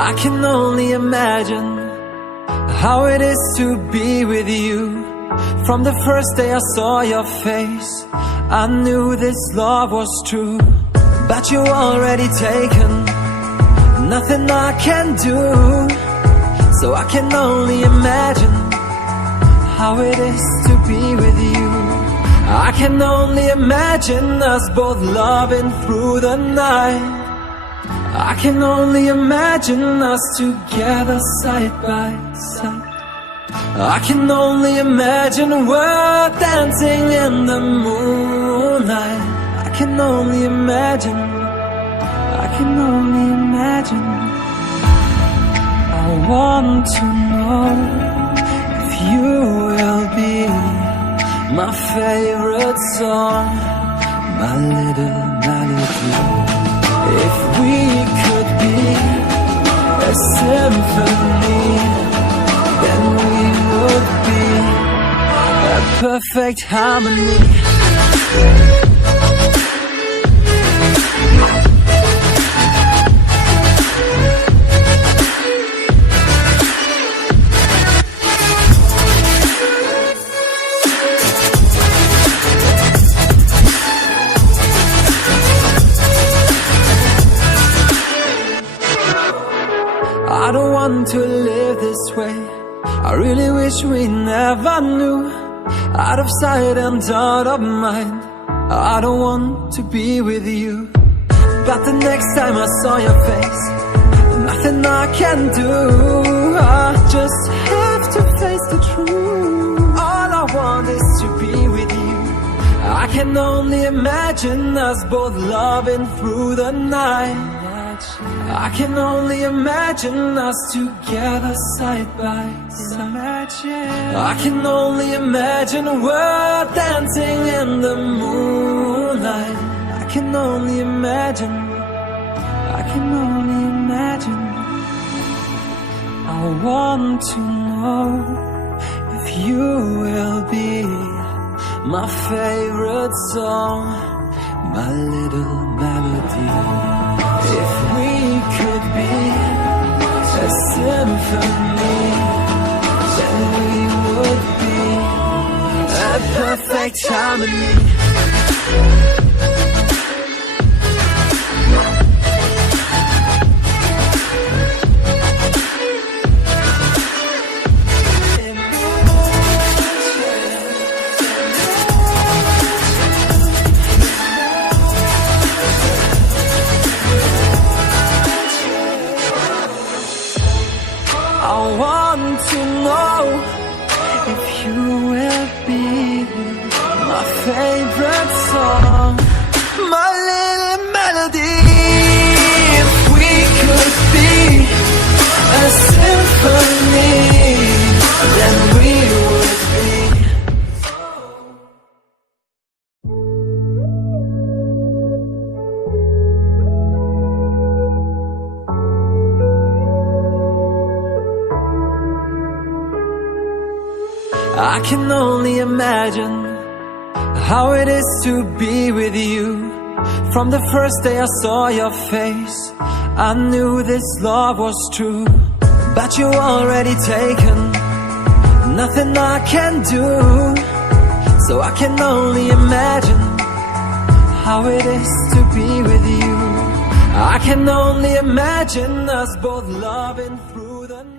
I can only imagine how it is to be with you. From the first day I saw your face, I knew this love was true. But you already taken, nothing I can do. So I can only imagine how it is to be with you. I can only imagine us both loving through the night. I can only imagine us together side by side. I can only imagine we're dancing in the moonlight. I can only imagine, I can only imagine. I want to know if you will be my favorite song, my little melody. If we could be a symphony, then we would be a perfect harmony. I don't want to live this way. I really wish we never knew. Out of sight and out of mind, I don't want to be with you. But the next time I saw your face, nothing I can do. I just have to face the truth. All I want is to be with you. I can only imagine us both loving through the night. I can only imagine us together side by side. I can only imagine we're dancing in the moonlight. I can only imagine, I can only imagine. I want to know if you will be my favorite song, my little melody. If we could be a symphony, then we would be a perfect harmony. I want to know if you will be my favorite song, my little melody. If we could be a symphony, then we would be. I can only imagine how it is to be with you. From the first day I saw your face, I knew this love was true. But you already taken, nothing I can do. So I can only imagine how it is to be with you. I can only imagine us both loving through the night.